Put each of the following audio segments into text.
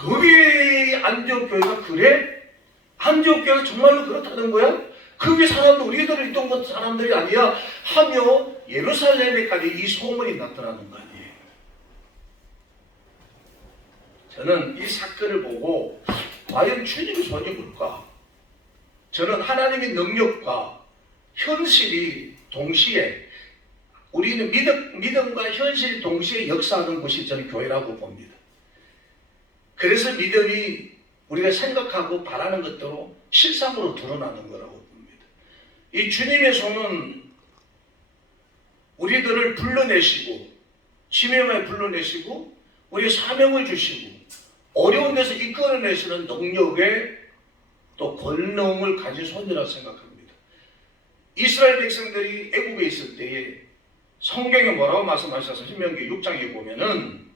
그게 안디옥 교회가 그래? 안디옥 교회가 정말로 그렇다는 거야? 그게 사람들, 우리들 있던 것 사람들이 아니야 하며 예루살렘에까지 이 소문이 나타나는 거 아니에요. 저는 이 사건을 보고 과연 주님의 손이 뭘까? 저는 하나님의 능력과 현실이 동시에, 우리는 믿음과 현실이 동시에 역사하는 곳이 저는 교회라고 봅니다. 그래서 믿음이 우리가 생각하고 바라는 것대로 실상으로 드러나는 거라고 봅니다. 이 주님의 손은 우리들을 불러내시고, 지명에 불러내시고, 우리 사명을 주시고, 어려운 데서 이끌어내시는 능력의 또 권능을 가진 손이라고 생각합니다. 이스라엘 백성들이 애굽에 있을 때에 성경에 뭐라고 말씀하셔서 신명기 6장에 보면은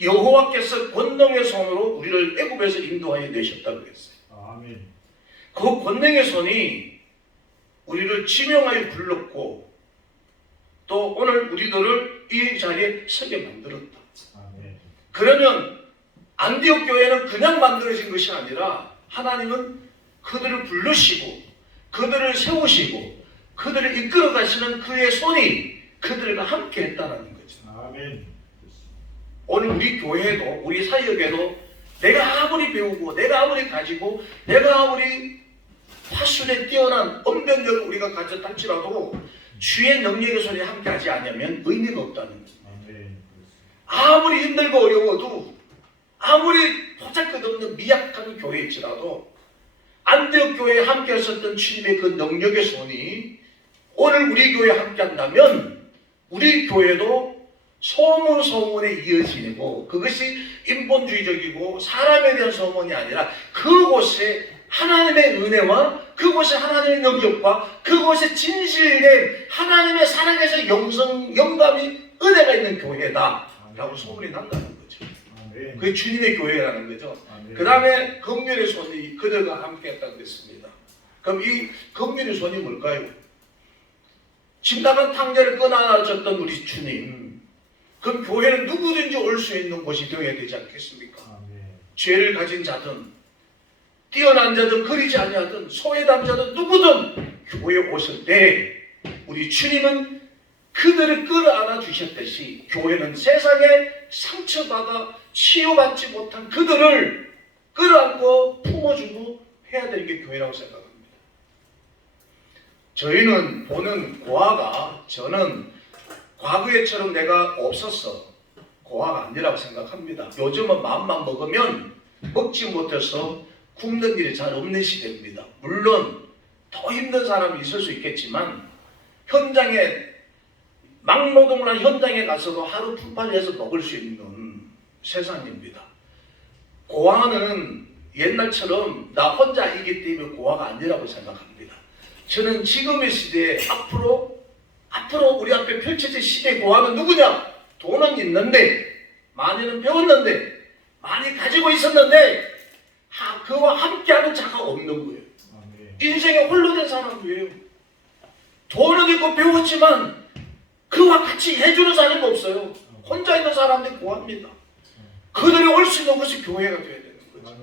여호와께서 권능의 손으로 우리를 애굽에서 인도하여 내셨다고 그랬어요. 아멘. 그 권능의 손이 우리를 지명하여 불렀고 또 오늘 우리들을 이 자리에 서게 만들었다. 아멘. 그러면 안디옥 교회는 그냥 만들어진 것이 아니라 하나님은 그들을 부르시고 그들을 세우시고 그들을 이끌어 가시는 그의 손이 그들과 함께 했다는 거죠. 아멘. 오늘 우리 교회도 우리 사역에도 내가 아무리 배우고 내가 아무리 가지고 내가 아무리 화술에 뛰어난 언변력을 우리가 가졌다 할지라도 주의 능력의 손이 함께 하지 않으면 의미가 없다는 거죠. 아멘. 아무리 힘들고 어려워도 아무리 보잘것없는 미약한 교회일지라도 안디옥 교회에 함께 하셨던 주님의 그 능력의 손이 오늘 우리 교회에 함께 한다면 우리 교회도 소문에 이어지고 그것이 인본주의적이고 사람에 대한 소문이 아니라 그곳에 하나님의 은혜와 그곳에 하나님의 능력과 그곳에 진실된 하나님의 사랑에서 영감이 은혜가 있는 교회다 라고 소문이 난다는 거죠. 그게 주님의 교회라는 거죠. 그 다음에 긍휼의 손이 그들과 함께 했다고 그랬습니다. 그럼 이 긍휼의 손이 뭘까요? 집 나간 탕자를 끊어줬던 우리 주님, 그럼 교회는 누구든지 올 수 있는 곳이 되어야 되지 않겠습니까? 죄를 가진 자든 뛰어난 자든 거리지 아니하든 소외단 자든 누구든 교회에 오실 때 우리 주님은 그들을 끌어안아 주셨듯이 교회는 세상에 상처받아 치유받지 못한 그들을 끌어안고 품어주고 해야 되는 게 교회라고 생각합니다. 저희는 보는 고아가, 저는 과거에처럼 내가 없어서 고아가 아니라고 생각합니다. 요즘은 마음만 먹으면 먹지 못해서 굶는 일이 잘 없는 시대입니다. 물론 더 힘든 사람이 있을 수 있겠지만 현장에 막노동을 한 현장에 가서도 하루 품팔이해서 먹을 수 있는 세상입니다. 고아는 옛날처럼 나 혼자이기 때문에 고아가 아니라고 생각합니다. 저는 지금의 시대에 앞으로 우리 앞에 펼쳐질 시대의 고아는 누구냐? 돈은 있는데 많이는 배웠는데 많이 가지고 있었는데 그와 함께하는 자가 없는 거예요. 인생에 홀로 된 사람이에요. 돈은 있고 배웠지만 그와 같이 해주는 사람이 없어요. 혼자 있는 사람들이 고아입니다. 그들이 올 수 있는 것이 교회가 되어야 되는 거죠.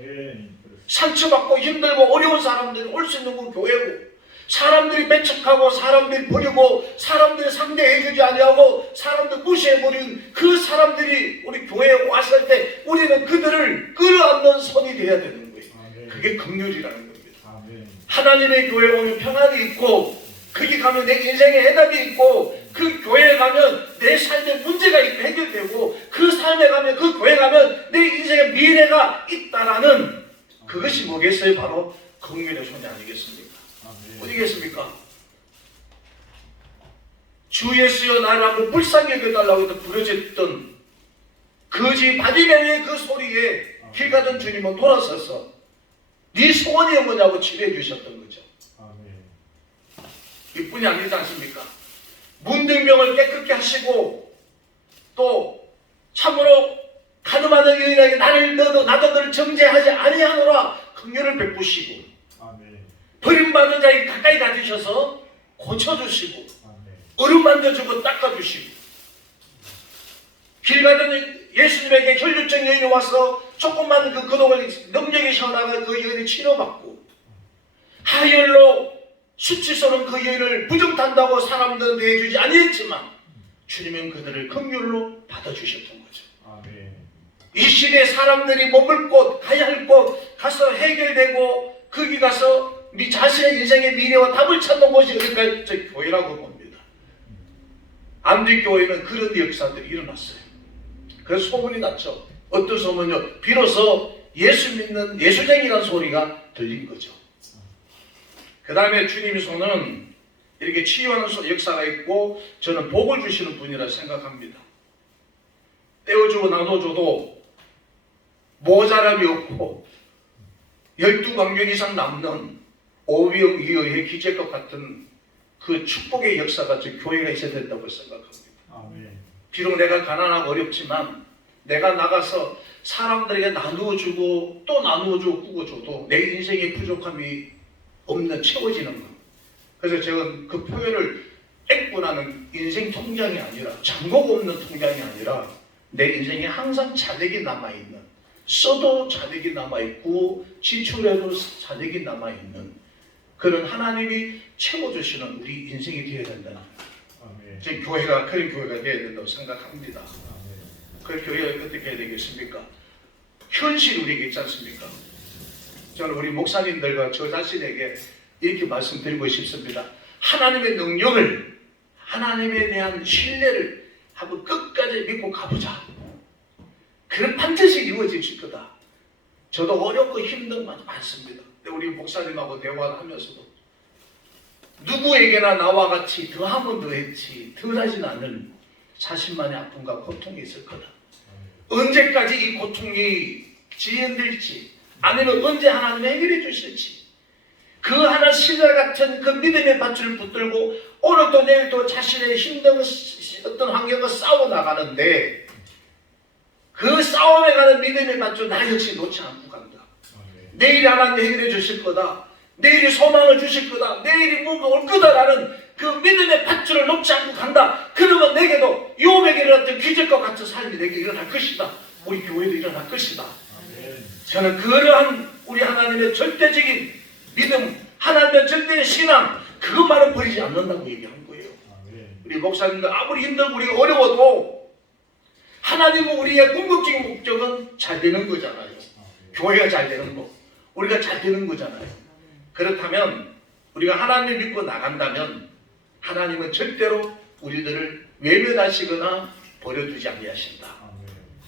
상처받고 힘들고 어려운 사람들이 올 수 있는 건 교회고, 사람들이 배척하고 사람들이 버리고 사람들이 상대해주지 아니하고 사람들 무시해버린 그 사람들이 우리 교회에 왔을 때 우리는 그들을 끌어안는 손이 되어야 되는 거예요. 그게 긍휼이라는 겁니다. 하나님의 교회에 오면 평안이 있고 거기 가면 내 인생에 해답이 있고 그 교회에 가면 내 삶에 문제가 해결되고 그 삶에 가면 그 교회에 가면 내 인생에 미래가 있다라는 그것이 뭐겠어요? 바로 긍휼의 손이 아니겠습니까? 어디겠습니까? 주 예수여 나를 한번 불쌍히 여겨달라고 해서 부르짖던 거지 바디메의 그 소리에 길 가던 주님은 돌아서서 네 소원이 뭐냐고 치료해 주셨던 거죠. 이뿐이 아니지 않습니까? 문둥병을 깨끗게 하시고 또 참으로 가늠하는 여인에게 나도 너를 정죄하지 아니하노라 긍휼을 베푸시고 버림받은 자에게 가까이 가주셔서 고쳐주시고 얼음 만져주고 닦아주시고 길 가던 예수님에게 혈류증 여인이 와서 조금만 그 근육을 능력이 시원하가 그 여인이 치료받고, 하혈로 수치스러운 그 여인을 부정탄다고 사람들은 대해주지 아니했지만 주님은 그들을 긍휼로 받아주셨던 거죠. 아멘. 이 시대에 사람들이 머물 곳, 가야 할 곳 가서 해결되고 거기 가서 네 자신의 인생의 미래와 답을 찾는 곳이 그러니까 저 교회라고 봅니다. 안디교회는 그런 역사들이 일어났어요. 그래서 소문이 났죠. 어떤 소문이요? 비로소 예수 믿는 예수쟁이라는 소리가 들린 거죠. 그 다음에 주님의 손은 이렇게 치유하는 역사가 있고 저는 복을 주시는 분이라 생각합니다. 떼어주고 나눠줘도 모자람이 없고 12광경 이상 남는 오병이어의 기적과 같은 그 축복의 역사가 저 교회가 있어야 된다고 생각합니다. 아멘. 비록 내가 가난하고 어렵지만 내가 나가서 사람들에게 나누어주고 또 나누어주고 꾸어줘도 내 인생의 부족함이 없는 채워지는 것. 그래서 저는 그 표현을 액분하는 인생 통장이 아니라 잔고 없는 통장이 아니라 내 인생에 항상 잔액이 남아있는, 써도 잔액이 남아있고 지출해도 잔액이 남아있는 그런 하나님이 채워주시는 우리 인생이 되어야 된다는 제 교회가 그런 교회가 되어야 된다고 생각합니다. 그 교회가 어떻게 해야 되겠습니까? 현실 우리에게 있지 않습니까? 저는 우리 목사님들과 저 자신에게 이렇게 말씀드리고 싶습니다. 하나님의 능력을, 하나님에 대한 신뢰를 한번 끝까지 믿고 가보자. 그럼 반드시 이루어질 거다. 저도 어렵고 힘든 건 많습니다. 우리 목사님하고 대화를 하면서도 누구에게나 나와 같이 더하면 더했지 덜하진 않은 자신만의 아픔과 고통이 있을 거다. 언제까지 이 고통이 지연될지 아니면 언제 하나님이 해결해 주실지 그 하나 신라 같은 그 믿음의 밧줄을 붙들고 오늘도 내일도 자신의 힘든 어떤 환경과 싸워나가는데 그 싸움에 가는 믿음의 밧줄 나 역시 놓지 않고 간다. 내일 하나님 해결해 주실 거다. 내일이 소망을 주실 거다. 내일이 뭔가 올 거다라는 그 믿음의 밧줄을 놓지 않고 간다. 그러면 내게도 욥에게 일어났던 기적과 같은 삶이 내게 일어날 것이다. 우리 교회도 일어날 것이다. 저는 그러한 우리 하나님의 절대적인 믿음, 하나님의 절대의 신앙 그것만은 버리지 않는다고 얘기한 거예요. 우리 목사님들 아무리 힘들고 우리가 어려워도 하나님은 우리의 궁극적인 목적은 잘 되는 거잖아요. 교회가 잘 되는 거, 우리가 잘 되는 거잖아요. 그렇다면 우리가 하나님을 믿고 나간다면 하나님은 절대로 우리들을 외면하시거나 버려두지 아니하신다.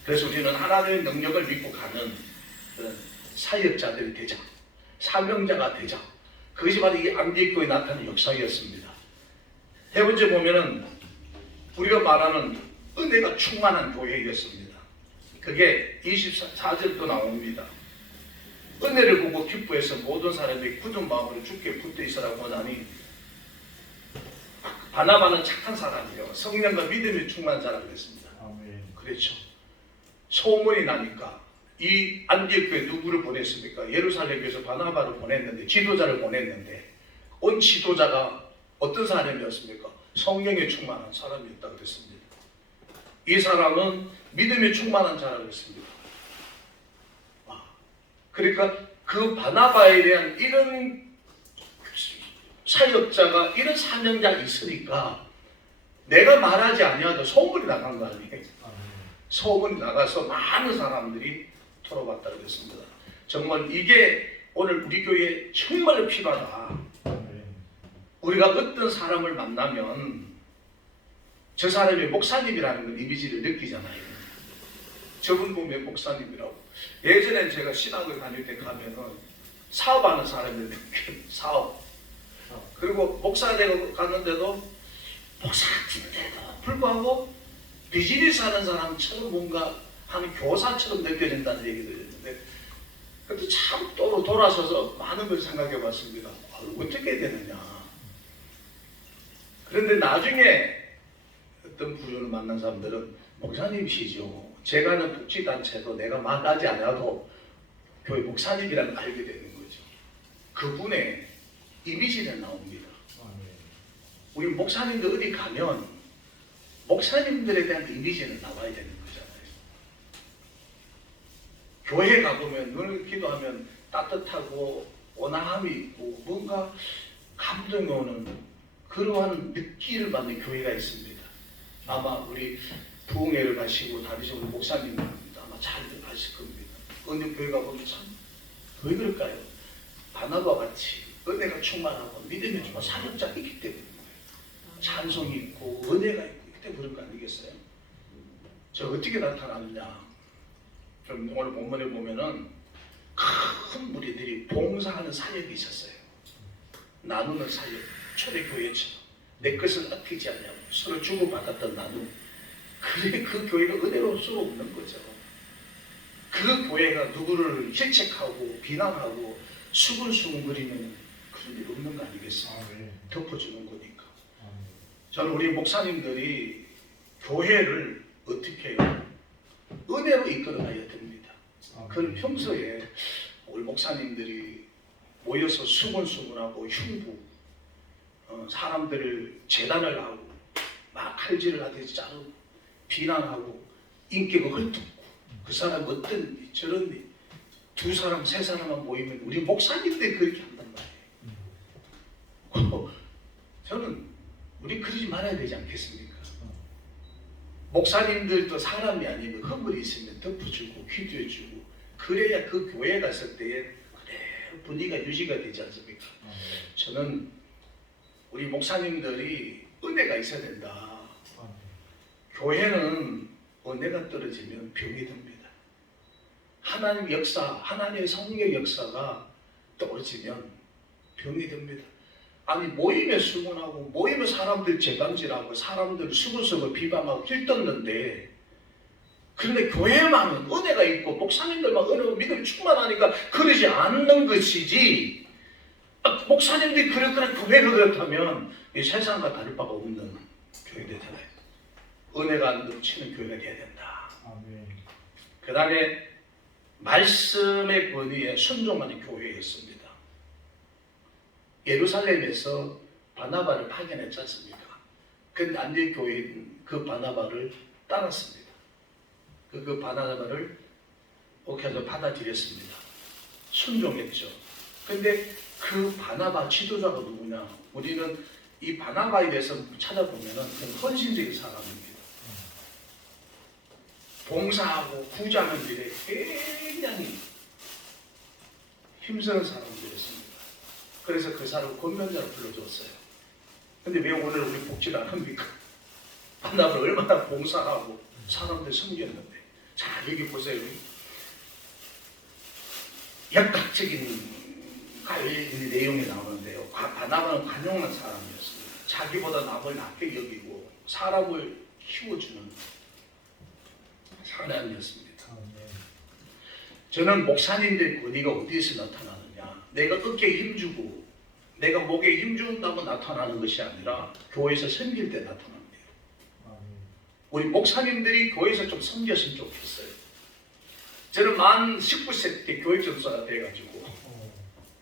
그래서 우리는 하나님의 능력을 믿고 가는 그런 사역자들이 되자, 사명자가 되자. 그것이 바로 이 안디교에 나타난 역사였습니다. 세 번째 보면은 우리가 말하는 은혜가 충만한 교회였습니다. 그게 24절도 나옵니다. 은혜를 보고 기뻐해서 모든 사람이 굳은 마음으로 주께 붙어 있으라고 하니 바나바는 착한 사람이요 성령과 믿음이 충만한 사람이 됐습니다. 그렇죠. 소문이 나니까 이 안디옥교에 누구를 보냈습니까? 예루살렘에서 바나바를 보냈는데 지도자를 보냈는데 온 지도자가 어떤 사람이었습니까? 성령에 충만한 사람이었다고 그랬습니다. 이 사람은 믿음에 충만한 사람이었습니다. 그러니까 그 바나바에 대한 이런 사역자가 이런 사명자가 있으니까 내가 말하지 아니어도 소문이 나간 거 아니에요. 소문이 나가서 많은 사람들이 돌아봤다고 했습니다. 정말 이게 오늘 우리 교회에 정말 필요하다. 우리가 어떤 사람을 만나면 저 사람이 목사님이라는 걸 이미지를 느끼잖아요. 저분 보면 목사님이라고. 예전에 제가 신학을 다닐 때 가면은 사업하는 사람들 사업. 그리고 목사 되고 갔는데도 목사 같은데도 불구하고 비즈니스 하는 사람처럼 뭔가 하는 교사처럼 느껴진다는 얘기를 했는데 그때 참 또 돌아서서 많은 걸 생각해 봤습니다. 어떻게 해야 되느냐. 그런데 나중에 어떤 부류를 만난 사람들은 목사님이시죠. 제가 하는 복지단체도 내가 만나지 않아도 교회 목사님이라는 걸 알게 되는 거죠. 그분의 이미지는 나옵니다. 우리 목사님들 어디 가면 목사님들에 대한 이미지는 나와야 되는 거잖아요. 교회 가보면 늘 기도하면 따뜻하고 온화함이 있고 뭔가 감동이 오는 그러한 느끼를 받는 교회가 있습니다. 아마 우리 부흥회를 가시고 다니시고 목사님 아마 잘 아실 겁니다. 어느 교회 가보면 참 왜 그럴까요? 바나바와 같이 은혜가 충만하고 믿음이 충만 사역자가 있기 때문에 찬송이 있고 은혜가 있고 있기 때문에 그런 거 아니겠어요? 저 어떻게 나타나느냐? 좀 오늘 본문에 보면은 큰 무리들이 봉사하는 사역이 있었어요. 나누는 사역, 초대교회처럼 내 것을 아끼지 않냐고 서로 주고받았던 나눔. 그래 그 교회가 은혜로울 수가 없는 거죠. 그 교회가 누구를 질책하고 비난하고 수근수근거리는 그런 일 없는 거 아니겠어요? 덮어주는 거니까. 저는 우리 목사님들이 교회를 어떻게 해요? 은혜로 이끌어가야 됩니다. 그건 평소에 우리 목사님들이 모여서 수근수근하고 흉부, 사람들을 재단을 하고 막 칼질을 하듯이 자르고 비난하고 인격을 헐뜯고 그 사람 어떤 저런 일, 두 사람 세 사람만 모이면 우리 목사님들이 그렇게 한단 말이에요. 저는 우리 그러지 말아야 되지 않겠습니까? 목사님들도 사람이 아니면 허물이 있으면 덮어주고 기도해주고 그래야 그 교회에 갔을 때에 그대로 분위기가 유지가 되지 않습니까? 저는 우리 목사님들이 은혜가 있어야 된다. 교회는 은혜가 떨어지면 병이 듭니다. 하나님 역사, 하나님의 성령의 역사가 떨어지면 병이 듭니다. 아니 모임에 수군하고 모임에 사람들 재방질하고 사람들 수근수근 비방하고 길떴는데 그런데 교회만은 은혜가 있고 목사님들만 은혜로 믿음이 충만하니까 그러지 않는 것이지 목사님들이 그렇거나 교회가 그렇다면 이 세상과 다를 바가 없는 교회 되잖아요. 은혜가 넘치는 교회가 되어야 된다. 그 다음에 말씀의 권위에 순종하는 교회였습니다. 예루살렘에서 바나바를 파견했지 않습니까? 근데 안디옥 교회는 그 바나바를 따랐습니다. 그 바나바를 오케이 받아들였습니다. 순종했죠. 근데 그 바나바 지도자가 누구냐? 우리는 이 바나바에 대해서 찾아보면 헌신적인 사람입니다. 봉사하고 구제하는 일에 굉장히 힘쓰는 사람들이었습니다. 그래서 그 사람을 권면자로 불러줬어요. 근데 왜 오늘 우리 복지를 안 합니까? 바나바를 얼마나 봉사하고 사람들 섬겼는데. 자, 여기 보세요. 역학적인 관리 내용이 나오는데요. 바나바는 관용한 사람이었습니다. 자기보다 남을 낮게 여기고 사람을 키워주는 사람이었습니다. 저는 목사님들의 권위가 어디에서 나타나느냐? 내가 어깨에 힘주고 내가 목에 힘준다고 나타나는 것이 아니라 교회에서 섬길 때 나타납니다. 우리 목사님들이 교회에서 좀 섬겼으면 좋겠어요. 저는 만 19세 때 교육전사가 돼가지고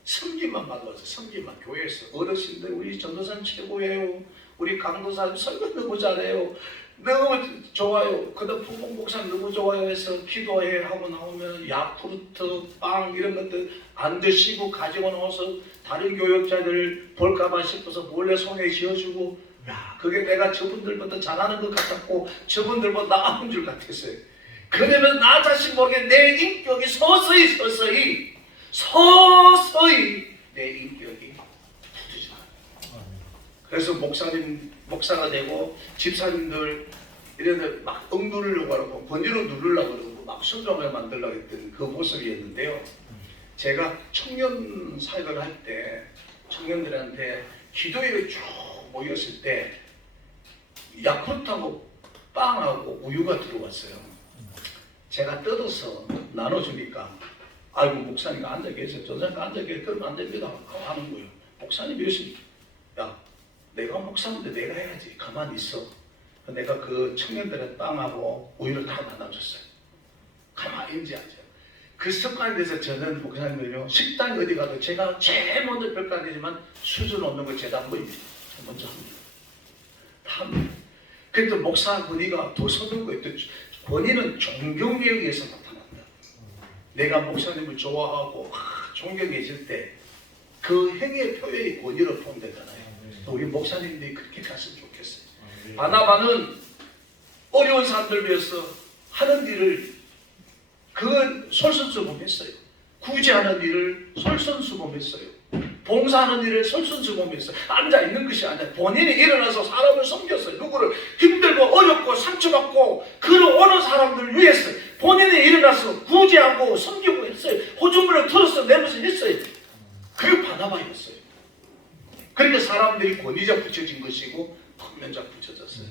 섬기만 받아왔어요. 섬기만 교회에서 어르신들 우리 전도사님 최고예요. 우리 강도사님 설교 너무 잘해요. 너무 좋아요. 그다음 부목 목사님 너무 좋아요 해서 기도해 하고 나오면 야쿠르트, 빵 이런 것들 안 드시고 가지고 나와서 다른 교역자들 볼까봐 싶어서 몰래 손에 쥐어주고 야 그게 내가 저분들보다 잘하는 것 같았고 저분들보다 나은 줄 같았어요. 그러면 나 자신 모르게 내 인격이 서서히 내 인격이 부서져요. 그래서 목사가 되고 집사님들 이런 막 누르려고 하고 번지로 누르려고 그러고 막 순종을 만들려고 했던 그 모습이었는데요. 제가 청년 사역을 할 때 청년들한테 기도회를 쭉 모였을 때 야쿠르트하고 빵하고 우유가 들어왔어요. 제가 뜯어서 나눠주니까 아이고 목사님이 앉아 계세요. 전사님이 앉아 계세요. 그러면 안 됩니다. 하는 거예요. 목사님이 이러시 야 내가 목사인데 내가 해야지. 가만히 있어. 내가 그 청년들의 빵하고 우유를 다 나눠줬어요. 가만히 있지 않죠. 그 습관에 대해서 저는 목사님들요 식당 어디 가도 제가 제일 먼저 별거 아니지만 수준 없는 걸 제가 먼저 합니다. 다 합니다. 그래도 목사 권위가 더 서는 거예요. 권위는 존경에 의해서 나타난다. 내가 목사님을 좋아하고 존경해질 때 그 행위의 표현이 권위로 표현되잖아요. 우리 목사님들이 그렇게 갔으면 좋겠어요. 바나바는 어려운 사람들 위해서 하는 일을 그건 솔선수범했어요. 구제하는 일을 솔선수범했어요. 봉사하는 일을 솔선수범했어요. 앉아있는 것이 아니라 본인이 일어나서 사람을 섬겼어요. 누구를 힘들고 어렵고 상처받고 그런 사람들 위해서 본인이 일어나서 구제하고 섬기고 했어요. 호주머니를 털어서 내면서 했어요. 그게 바나바였어요. 그러니까 사람들이 권위자 붙여진 것이고 권면자 붙여졌어요.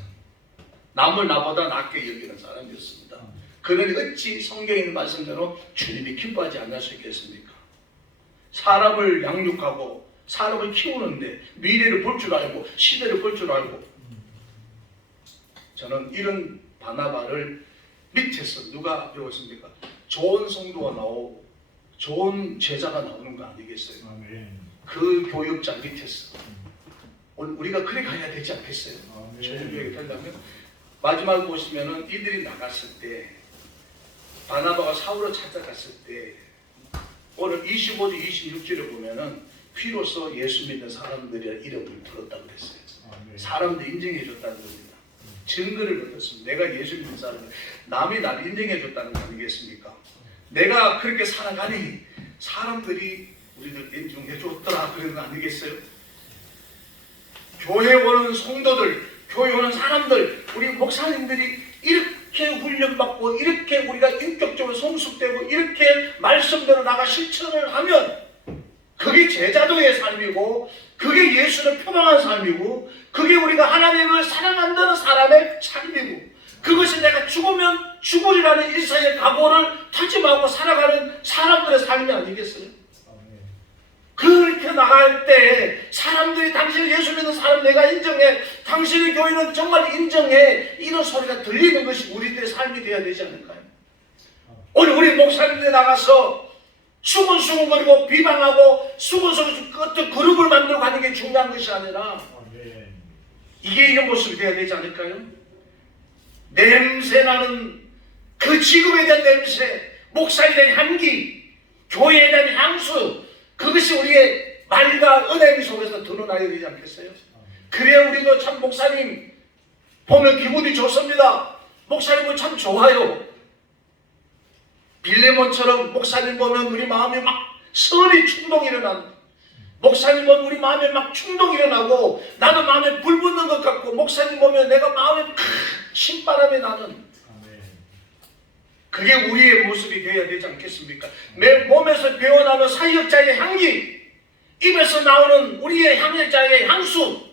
남을 나보다 낮게 여기는 사람이었습니다. 그러니 어찌 성경에 있는 말씀대로 주님이 기뻐하지 않을 수 있겠습니까? 사람을 양육하고 사람을 키우는데 미래를 볼 줄 알고 시대를 볼 줄 알고, 저는 이런 바나바를 밑에서 누가 배웠습니까? 좋은 성도가 나오고 좋은 제자가 나오는 거 아니겠어요? 그 교육자 밑에서 우리가 그래 가야 되지 않겠어요? 좋은 교육이 되려면 마지막 보시면은 이들이 나갔을 때 바나바가 사울을 찾아갔을 때 오늘 25절 26절에 보면은 피로써 예수 믿는 사람들의 이름을 들었다고 했어요. 사람들이 인정해 줬다는 겁니다. 증거를 얻었습니다. 내가 예수 믿는 사람들, 남이 나를 인정해 줬다는 거 아니겠습니까? 내가 그렇게 살아가니 사람들이 우리를 인정해 줬더라 그런 거 아니겠어요? 교회 오는 성도들, 교회 오는 사람들, 우리 목사님들이 이렇게 훈련받고 이렇게 우리가 인격적으로 성숙되고 이렇게 말씀대로 나가 실천을 하면 그게 제자도의 삶이고 그게 예수를 표방한 삶이고 그게 우리가 하나님을 사랑한다는 사람의 삶이고 그것이 내가 죽으면 죽으리라는 일상의 각오를 다짐하고 살아가는 사람들의 삶이 아니겠어요? 그렇게 나갈 때 사람들이 당신을 예수 믿는 사람 내가 인정해, 당신의 교회는 정말 인정해, 이런 소리가 들리는 것이 우리들의 삶이 되어야 되지 않을까요? 오늘 우리 목사님들이 나가서 수근수근거리고 비방하고 수근수근 어떤 그룹을 만들어 가는 게 중요한 것이 아니라 이게 이런 모습이 되어야 되지 않을까요? 냄새나는 그 직업에 대한 냄새, 목사에 대한 향기, 교회에 대한 향수, 그것이 우리의 말과 은행 속에서 드러나야 되지 않겠어요? 그래야 우리도 참 목사님 보면 기분이 좋습니다. 목사님은 참 좋아요. 빌레몬처럼 목사님 보면 우리 마음에 막 선이 충동이 일어난다. 목사님 보면 우리 마음에 막 충동이 일어나고 나도 마음에 불 붙는 것 같고 목사님 보면 내가 마음에 신바람이 나는 그게 우리의 모습이 되어야 되지 않겠습니까? 내 몸에서 배어나는 사역자의 향기, 입에서 나오는 우리의 향역자의 향수,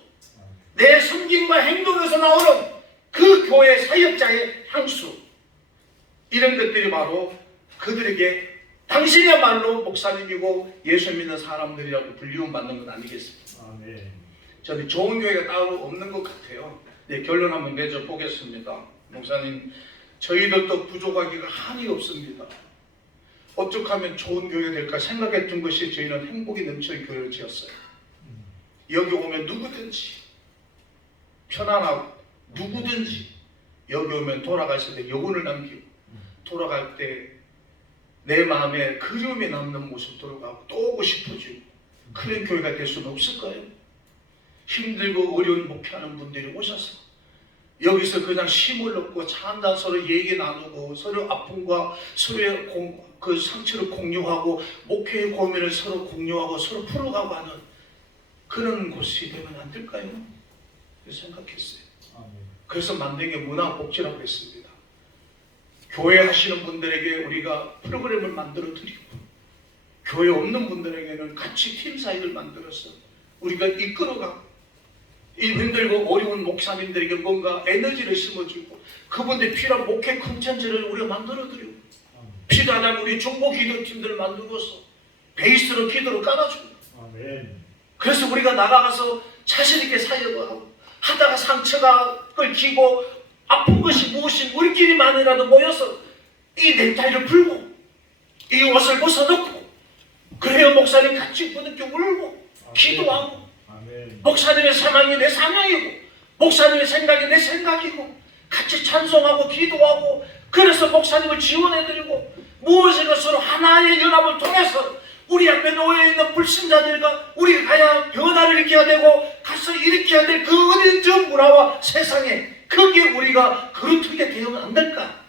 내 섬김과 행동에서 나오는 그 교회 사역자의 향수, 이런 것들이 바로 그들에게 당신이야말로 목사님이고 예수 믿는 사람들이라고 불리움 받는 것 아니겠습니까? 저는 좋은 교회가 따로 없는 것 같아요. 네, 결론 한번 맺어 보겠습니다. 목사님, 저희들도 부족하기가 한이 없습니다. 어떻게 하면 좋은 교회가 될까 생각했던 것이 저희는 행복이 넘치는 교회를 지었어요. 여기 오면 누구든지 편안하고 누구든지 여기 오면 돌아가실 때 여운을 남기고 돌아갈 때 내 마음에 그리움이 남는 모습 돌아가고 또 오고 싶어지고 그런 교회가 될 수는 없을까요? 힘들고 어려운 목표하는 분들이 오셔서 여기서 그냥 힘을 얻고 차 한잔 서로 얘기 나누고 서로 아픔과 서로의 그 상처를 공유하고 목회의 고민을 서로 공유하고 서로 풀어가고 하는 그런 곳이 되면 안 될까요? 그래서 생각했어요. 그래서 만든 게 문화복지라고 했습니다. 교회 하시는 분들에게 우리가 프로그램을 만들어 드리고 교회 없는 분들에게는 같이 팀 사역을 만들어서 우리가 이끌어가고 이 힘들고 어려운 목사님들에게 뭔가 에너지를 심어주고 그분들 필요한 목회 콘텐츠를 우리가 만들어드리고 필요하다면 우리 중보 기도팀들을 만들어서 베이스로 기도를 깔아주고 그래서 우리가 나가가서 자신있게 사역을 하고 하다가 상처가 끓이고 아픈 것이 무엇인 우리끼리만이라도 모여서 이 넥타이를 풀고 이 옷을 벗어놓고 그래야 목사님 같이 부둥켜 울고 기도하고 목사님의 사망이 내 사명이고 목사님의 생각이 내 생각이고 같이 찬송하고 기도하고 그래서 목사님을 지원해드리고 무엇인가 서로 하나의 연합을 통해서 우리 앞에 놓여있는 불신자들과 우리가 가야 변화를 일으켜야 되고 가서 일으켜야 될 그 어린 저 문화와 세상에 거기에 우리가 그릇하게 되면 안 될까?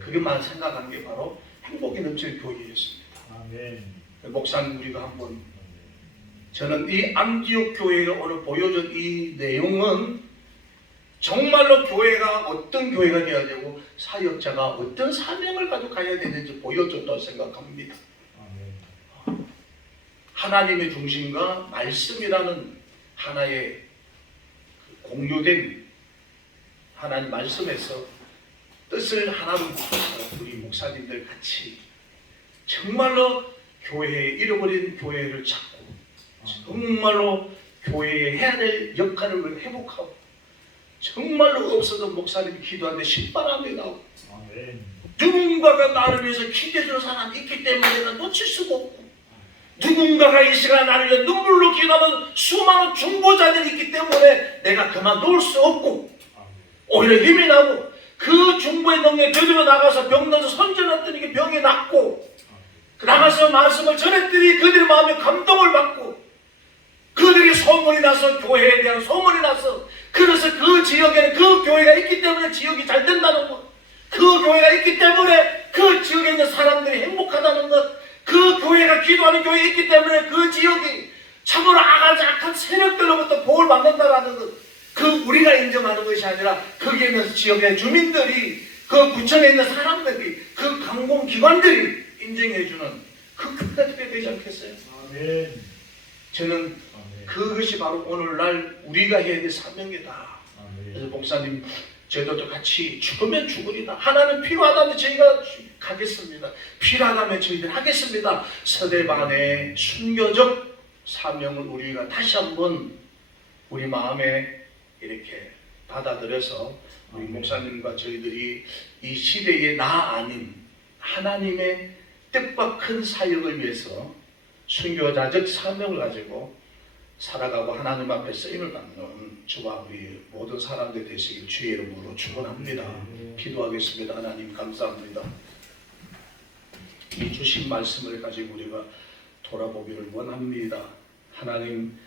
그게만 생각하는 게 바로 행복이 넘치는 교회였습니다. 아멘. 목사님 우리가 한번 저는 이 안디옥 교회가 오늘 보여준 이 내용은 정말로 교회가 어떤 교회가 되어야 되고 사역자가 어떤 사명을 가지고 가야 되는지 보여줬다고 생각합니다. 하나님의 중심과 말씀이라는 하나의 공유된 하나님 말씀에서 뜻을 하나로 묶어서 우리 목사님들 같이 정말로 교회에 잃어버린 교회를 찾고 정말로 교회에 해야 될 역할을 회복하고 정말로 없어도 목사님이 기도하는데 신바람이 나오고 누군가가 나를 위해서 기도해주는 사람이 있기 때문에 내가 놓칠 수가 없고 누군가가 이 시간 나를 위해 눈물로 기도하는 수많은 중보자들이 있기 때문에 내가 그만둘 수 없고 오히려 힘이 나고 그 중보의 능력에 되돌려 나가서 병나서 선전했더니 병이 낫고 나가서 말씀을 전했더니 그들의 마음에 감동을 받고 그들이 소문이 나서 교회에 대한 소문이 나서 그래서 그 지역에는 그 교회가 있기 때문에 지역이 잘 된다는 것, 그 교회가 있기 때문에 그 지역에 있는 사람들이 행복하다는 것, 그 교회가 기도하는 교회가 있기 때문에 그 지역이 참으로 악한 세력들로부터 보호를 받는다라는 것, 그 우리가 인정하는 것이 아니라 거기에 있는 지역의 주민들이 그 구청에 있는 사람들이 그 강공기관들이 인정해주는 그 교회가 되지 않겠어요? 아멘. 저는 그것이 바로 오늘날 우리가 해야 될 사명이다. 그래서 목사님 저희도 같이 죽으면 죽으리다. 하나님 필요하다면 저희가 가겠습니다. 필요하다면 저희들 하겠습니다. 서대반의 순교적 사명을 우리가 다시 한번 우리 마음에 이렇게 받아들여서 우리 목사님과 저희들이 이 시대의 나 아닌 하나님의 뜻과 큰 사역을 위해서 순교자적 사명을 가지고 살아가고 하나님 앞에 쓰임을 받는 저와 우리 모든 사람들 되시길 주의 이름으로 축원합니다. 기도하겠습니다. 하나님 감사합니다. 이 주신 말씀을 가지고 우리가 돌아보기를 원합니다. 하나님